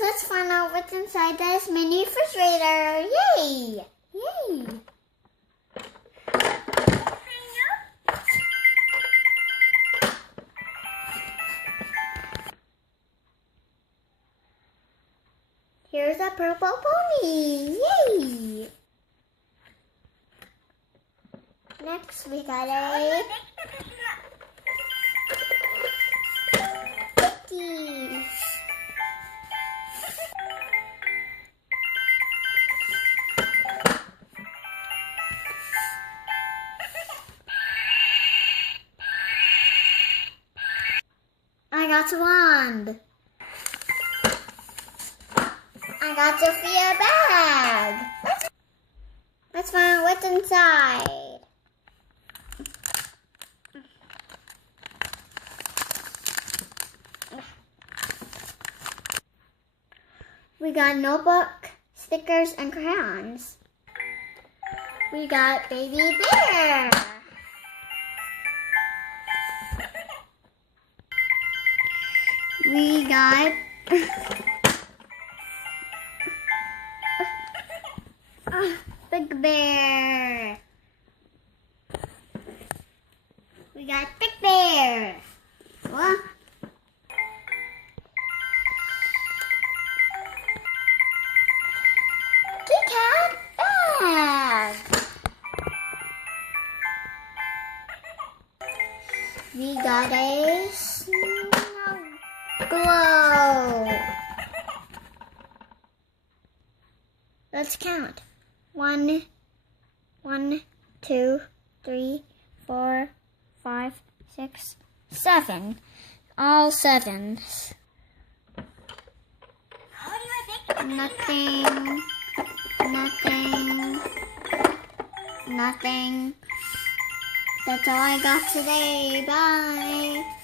let's find out what's inside this mini refrigerator. Yay! Yay! Here's a purple pony. Yay! Next we got a cookies. I got a wand. I got Sophia bag. Let's find out what's inside. We got notebook, stickers, and crayons. We got baby bear. We got big bear. We got big bear. What? Cat bag. We got a snow globe. Let's count. 1, 2, 3, 4, 5, 6, 7. All sevens. Nothing. Nothing. Nothing. That's all I got today. Bye.